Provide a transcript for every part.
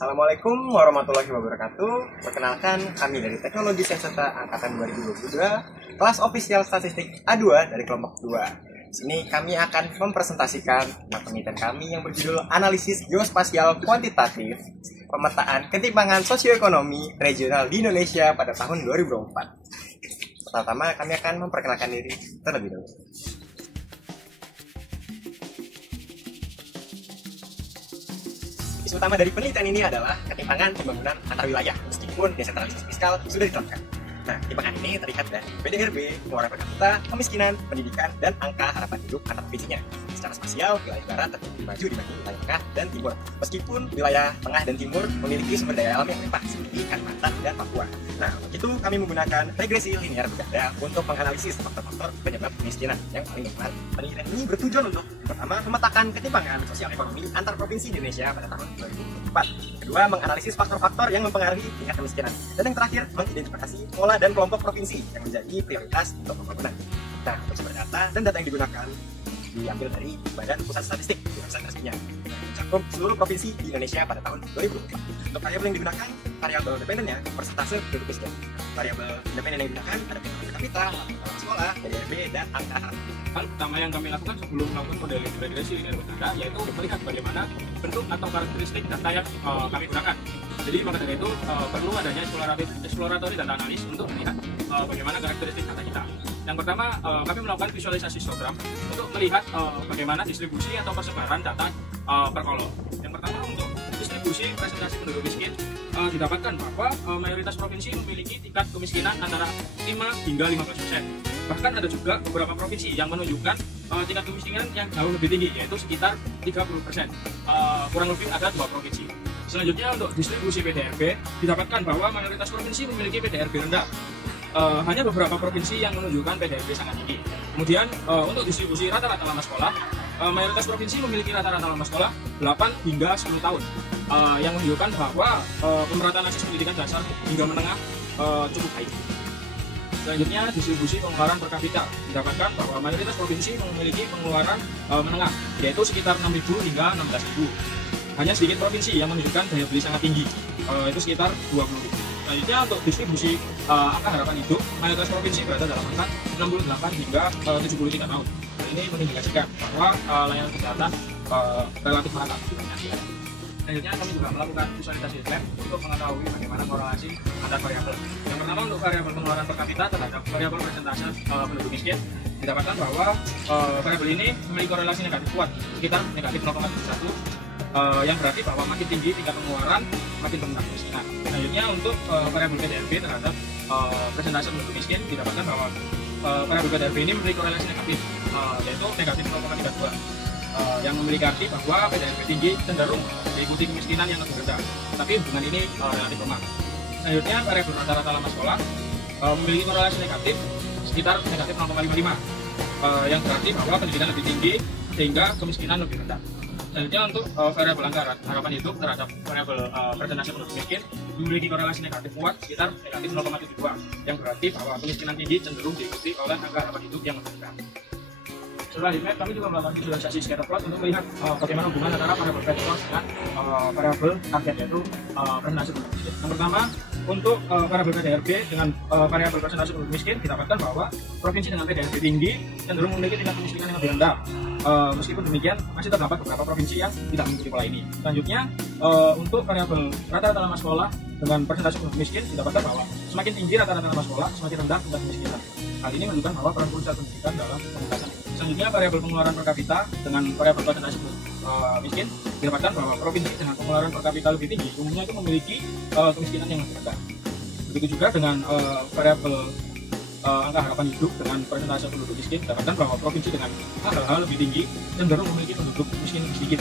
Assalamualaikum warahmatullahi wabarakatuh. Perkenalkan, kami dari Teknologi Sensata Angkatan 2022, kelas ofisial statistik A2 dari kelompok 2. Di sini kami akan mempresentasikan penelitian kami yang berjudul Analisis Geospasial Kuantitatif, Pemetaan Ketimpangan Sosioekonomi Regional di Indonesia pada tahun 2024. Pertama, kami akan memperkenalkan diri terlebih dahulu. Isu utama dari penelitian ini adalah ketimpangan pembangunan antar wilayah, meskipun desentralisasi fiskal sudah diterapkan. Nah, ketimpangan ini terlihat dari PDRB, pengeluaran per kapita, kemiskinan, pendidikan, dan angka harapan hidup antar provinsinya. Secara spasial, wilayah barat terjadi maju dibanding wilayah tengah dan timur, meskipun wilayah tengah dan timur memiliki sumber daya alam yang melimpah seperti Kalimantan dan Papua. Nah, untuk itu kami menggunakan regresi linear berganda untuk menganalisis faktor-faktor penyebab kemiskinan yang paling dominan. Penelitian ini bertujuan untuk pertama, memetakan ketimpangan sosial ekonomi antar provinsi di Indonesia pada tahun 2024. Kedua, menganalisis faktor-faktor yang mempengaruhi tingkat kemiskinan. Dan yang terakhir, mengidentifikasi pola dan kelompok provinsi yang menjadi prioritas untuk pembangunan. Nah, untuk sumber data dan data yang digunakan diambil dari Badan Pusat Statistik di website resminya dengan mencakup seluruh provinsi di Indonesia pada tahun 2024. Untuk variabel yang digunakan, variabel dependennya persentase penduduk miskin. Variabel independen yang digunakan ada pengeluaran per kapita, sekolah, PDRB, dan angka harapan. Hal pertama yang kami lakukan sebelum melakukan model regresi linear berganda yaitu melihat bagaimana bentuk atau karakteristik data yang kami gunakan. Jadi maka dari itu perlu adanya exploratory data analis untuk melihat bagaimana karakteristik data kita. Yang pertama, kami melakukan visualisasi histogram untuk melihat bagaimana distribusi atau persebaran data per kolom. Yang pertama, untuk distribusi presentasi penduduk miskin didapatkan bahwa mayoritas provinsi memiliki tingkat kemiskinan antara 5 hingga 15%. Bahkan ada juga beberapa provinsi yang menunjukkan tingkat kemiskinan yang jauh lebih tinggi, yaitu sekitar 30%. Kurang lebih ada 2 provinsi. Selanjutnya, untuk distribusi PDRB didapatkan bahwa mayoritas provinsi memiliki PDRB rendah. Hanya beberapa provinsi yang menunjukkan PDRB sangat tinggi. Kemudian untuk distribusi rata-rata lama sekolah, mayoritas provinsi memiliki rata-rata lama sekolah 8 hingga 10 tahun, yang menunjukkan bahwa pemerataan akses pendidikan dasar hingga menengah cukup baik. Selanjutnya, distribusi pengeluaran per kapita didapatkan bahwa mayoritas provinsi memiliki pengeluaran menengah, yaitu sekitar 6.000 hingga 16.000. Hanya sedikit provinsi yang menunjukkan daya beli sangat tinggi, itu sekitar 20.000. Selanjutnya, untuk distribusi angka harapan hidup, mayoritas provinsi berada dalam angka 68 hingga 73 tahun. Ini mengindikasikan bahwa layanan kesehatan relatif merata. Selanjutnya, kami juga melakukan visualisasi lab untuk mengetahui bagaimana korelasi antar variabel. Yang pertama, untuk variabel pengeluaran per kapita terhadap variabel persentase penduduk miskin, didapatkan bahwa variabel ini memiliki korelasi negatif kuat, sekitar negatif 0,1, yang berarti bahwa makin tinggi tingkat pengeluaran, makin rendah kemiskinan. Selanjutnya, untuk variabel PDRB terhadap persentase penduduk miskin, didapatkan bahwa variabel PDRB ini memiliki korelasi negatif, yaitu negatif 0,32. Yang memiliki arti bahwa PDRB tinggi cenderung diikuti kemiskinan yang lebih rendah, tapi hubungan ini relatif lemah. Selanjutnya, variabel rata-rata lama sekolah memiliki korelasi negatif sekitar negatif 0,55, yang berarti bahwa pendidikan lebih tinggi sehingga kemiskinan lebih rendah. Selanjutnya, untuk variabel angka harapan hidup terhadap variabel persentase penduduk miskin memiliki korelasi negatif kuat sekitar negatif 0,72, yang berarti bahwa kemiskinan tinggi cenderung diikuti oleh angka harapan hidup yang lebih rendah. Setelah di map, kami juga melakukan visualisasi scatter plot untuk melihat bagaimana hubungan antara variabel vektor dengan variabel target, yaitu persentase penduduk miskin. Yang pertama, untuk variabel PDRB dengan variabel persentase penduduk miskin didapatkan bahwa provinsi dengan PDRB tinggi cenderung memiliki tingkat kemiskinan yang lebih rendah. Meskipun demikian, masih terdapat beberapa provinsi yang tidak mengikuti pola ini. Selanjutnya, untuk variabel rata-rata lama sekolah dengan persentase penduduk miskin didapatkan bahwa semakin tinggi rata-rata lama sekolah, semakin rendah tingkat kemiskinan. Hal ini menunjukkan bahwa peran pusat pendidikan dalam pengentasan. Selanjutnya, variabel pengeluaran per kapita dengan variabel persentase miskin didapatkan bahwa provinsi dengan pengeluaran per kapita lebih tinggi umumnya itu memiliki kemiskinan yang lebih rendah. Begitu juga dengan variabel angka harapan hidup dengan persentase penduduk miskin didapatkan bahwa provinsi dengan hal-hal lebih tinggi cenderung memiliki penduduk miskin lebih sedikit.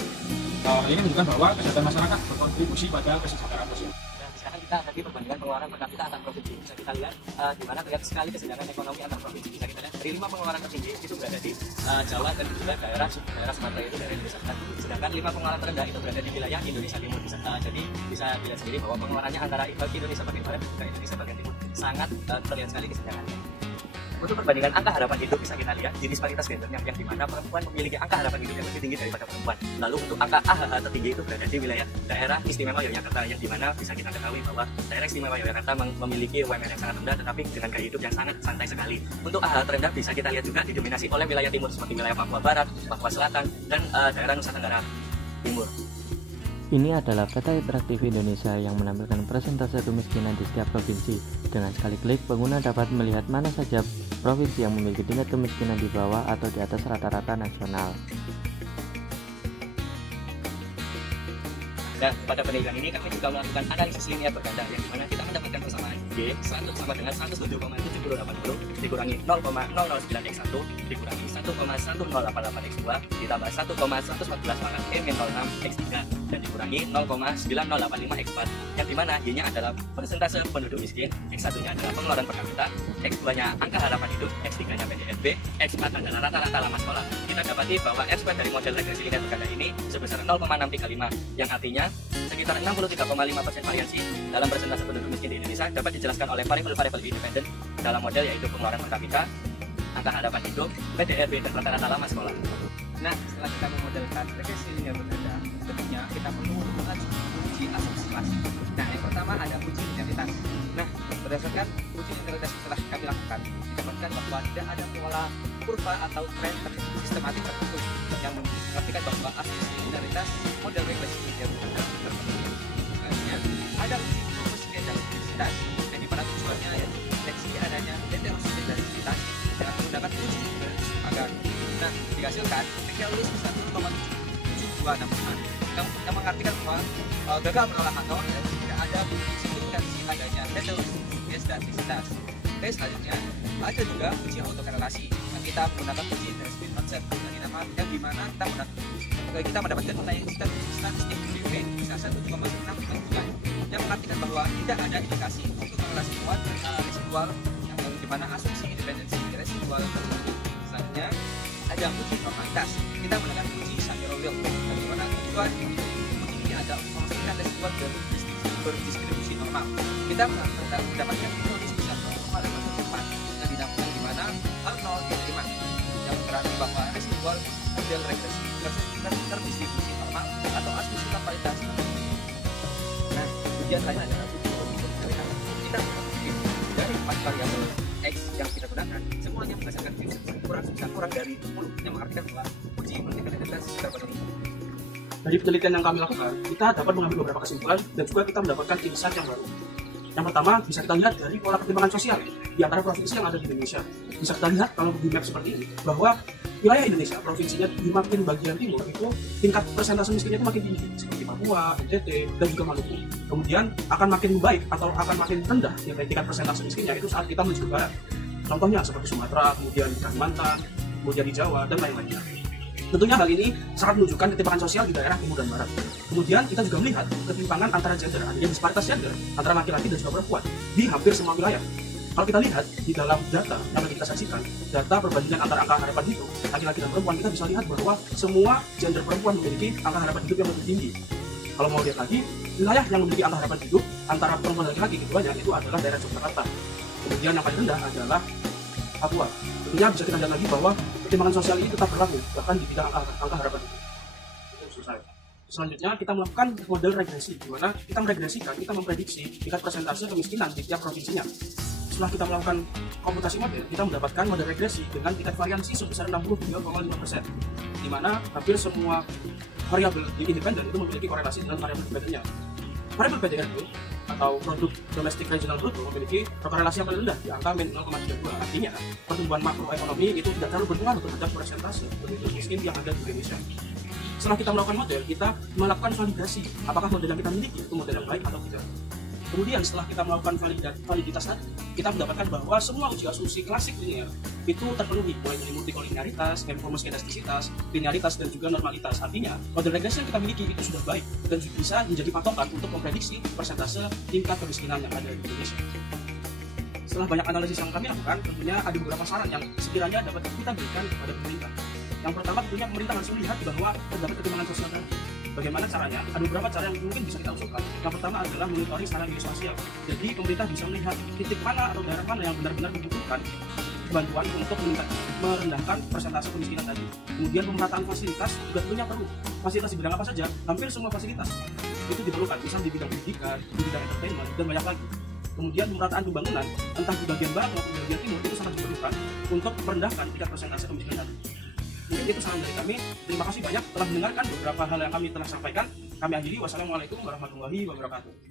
Hal ini menunjukkan bahwa kesehatan masyarakat berkontribusi pada kesejahteraan sosial. Sekarang kita akan perbandingan pengeluaran per kapita antar provinsi. Bisa kita lihat di mana terlihat sekali kesenjangan ekonomi antar provinsi. Bisa kita lihat dari 5 pengeluaran tertinggi itu berada di Jawa dan juga daerah Sumatera, itu daerah Indonesia Selatan. Sedangkan 5 pengeluaran terendah itu berada di wilayah Indonesia Timur. Jadi bisa dilihat sendiri bahwa pengeluarannya antara Indonesia bagian barat dan juga Indonesia bagian timur sangat terlihat sekali kesenjangannya. Untuk perbandingan angka harapan hidup bisa kita lihat di disparitas gendernya, yang dimana perempuan memiliki angka harapan hidup yang lebih tinggi daripada perempuan. Lalu untuk angka AHH tertinggi itu berada di wilayah daerah istimewa Yogyakarta, yang dimana bisa kita ketahui bahwa daerah istimewa Yogyakarta memiliki UMR yang sangat rendah tetapi dengan gaya hidup yang sangat santai sekali. Untuk AHH terendah bisa kita lihat juga didominasi oleh wilayah timur seperti wilayah Papua Barat, Papua Selatan, dan daerah Nusa Tenggara Timur. Ini adalah peta interaktif Indonesia yang menampilkan persentase kemiskinan di setiap provinsi. Dengan sekali klik, pengguna dapat melihat mana saja provinsi yang memiliki tingkat kemiskinan di bawah atau di atas rata-rata nasional. Dan pada penelitian ini kami juga melakukan analisis linear berganda, yang dimana kita mendapatkan persamaan G 100 sama dengan 107,7080 dikurangi 0,009x1 dikurangi 1,1088x2 ditambah 1,114 pangkat E-06x3 dan dikurangi 0,9085x4, yang dimana Y-nya adalah persentase penduduk miskin, X1-nya adalah pengeluaran per kapita, X2-nya angka harapan hidup, X3-nya PDRB, X4 adalah rata-rata lama sekolah. Kita dapati bahwa R-square dari model regresi linear berganda ini sebesar 0,635, yang artinya sekitar 63,5% variasi dalam persentase penduduk miskin di Indonesia dapat dijelaskan oleh variabel-variabel independen dalam model, yaitu pengeluaran per kapita, angka harapan hidup, PDRB, dan rata-rata lama sekolah. Nah, setelah kita memodelkan regresi linear berganda, tentunya kita perlu mengaji uji asumsi kelas. Nah, yang pertama ada uji linearitas. Nah, berdasarkan uji linearitas setelah kami lakukan, didapatkan bahwa tidak ada pola kurva atau tren sistematik tertentu yang mengartikan bahwa asumsi linearitas model regresi linear berganda terpenuhi. Selanjutnya, ada uji homosigen dan diversitas, yang dimana tujuannya yaitu mendeteksi adanya heterosigenaritas dengan menggunakan uji agar dihasilkan PKLUS 1,77265 yang mengartikan bahwa gagal menolak atau tidak ada bukti signifikansi adanya heterosigenaritas. Oke, selanjutnya ada juga uji autokorelasi yang kita menggunakan uji interesprit concept yang dimana kita mendapatkan nilai statistik BB bisa 1,6 yang mengartikan bahwa tidak ada indikasi untuk korelasi kuat residual yang dimana asumsi independensi residual tersebut. Selanjutnya ada uji normalitas. Kita menggunakan uji Shapiro-Wilk yang dimana tujuan uji ini adalah untuk memastikan residual berdistribusi normal. Kita mendapatkan hipotesa besar 0,4 yang dimana R0 diterima yang berarti bahwa residual model regresi terdistribusi normal atau asumsi normalitas. Nah, ujian lain adalah uji probabilitas. Kita menghitung dari 4 variabel X yang kita gunakan, semuanya berdasarkan kurang dari 10, yang mengartikan bahwa uji probabilitas terpenuhi. Dari penelitian yang kami lakukan, kita dapat mengambil beberapa kesimpulan dan juga kita mendapatkan insight yang baru. Yang pertama, bisa kita lihat dari pola pertimbangan sosial di antara provinsi yang ada di Indonesia. Bisa kita lihat kalau di map seperti ini, bahwa wilayah Indonesia, provinsinya di makin bagian timur itu tingkat persentase miskinnya itu makin tinggi, seperti Papua, NTT, dan juga Maluku. Kemudian akan makin baik atau akan makin rendah ya, tingkat persentase miskinnya itu saat kita menuju ke barat. Contohnya seperti Sumatera, kemudian di Kalimantan, kemudian di Jawa, dan lain-lainnya. Tentunya hal ini sangat menunjukkan ketimpangan sosial di daerah timur dan barat. Kemudian kita juga melihat ketimpangan antara gender, adanya disparitas gender antara laki-laki dan juga perempuan di hampir semua wilayah. Kalau kita lihat di dalam data yang kita saksikan, data perbandingan antara angka harapan hidup laki-laki dan perempuan, kita bisa lihat bahwa semua gender perempuan memiliki angka harapan hidup yang lebih tinggi. Kalau mau lihat lagi, wilayah yang memiliki angka harapan hidup antara perempuan dan laki-laki keduanya itu adalah daerah Yogyakarta. Kemudian yang paling rendah adalah Papua. Tentunya bisa kita lihat lagi bahwa pertimbangan sosial ini tetap berlaku bahkan di bidang angka harapan hidup. Selesai. Selanjutnya kita melakukan model regresi, di mana kita meregresikan, kita memprediksi tingkat persentase kemiskinan di tiap provinsinya. Setelah kita melakukan komputasi model, kita mendapatkan model regresi dengan tingkat variansi sebesar 62,5%, di mana hampir semua variabel independen itu memiliki korelasi dengan variabel independennya. Variabel PDRB atau produk domestik regional bruto memiliki korelasi yang paling rendah di angka min 0,32. Artinya pertumbuhan makroekonomi itu tidak terlalu berpengaruh terhadap persentase penduduk miskin yang ada di Indonesia. Setelah kita melakukan model, kita melakukan validasi apakah model yang kita miliki itu model yang baik atau tidak. Kemudian setelah kita melakukan validitas tadi, kita mendapatkan bahwa semua uji asumsi klasik linear itu terpenuhi, mulai dari multikoliniaritas, homoskedastisitas, linearitas, dan juga normalitas. Artinya, model regresi yang kita miliki itu sudah baik dan bisa menjadi patokan untuk memprediksi persentase tingkat kemiskinan yang ada di Indonesia. Setelah banyak analisis yang kami lakukan, tentunya ada beberapa saran yang sekiranya dapat kita berikan kepada pemerintah. Yang pertama, tentunya pemerintah harus melihat bahwa terdapat ketimpangan sosial tadi. Bagaimana caranya? Ada beberapa cara yang mungkin bisa kita usulkan. Yang pertama adalah monitoring secara media sosial. Jadi pemerintah bisa melihat titik mana atau daerah mana yang benar-benar membutuhkan bantuan untuk merendahkan persentase kemiskinan tadi. Kemudian pemerataan fasilitas juga tentunya perlu. Fasilitas di bidang apa saja? Hampir semua fasilitas itu diperlukan, misalnya di bidang pendidikan, di bidang entertainment, dan banyak lagi. Kemudian pemerataan pembangunan, entah di bagian barat maupun di bagian timur, itu sangat diperlukan untuk merendahkan tingkat persentase kemiskinan tadi. Mungkin itu saran dari kami. Terima kasih banyak telah mendengarkan beberapa hal yang kami telah sampaikan. Kami akhiri. Wassalamualaikum warahmatullahi wabarakatuh.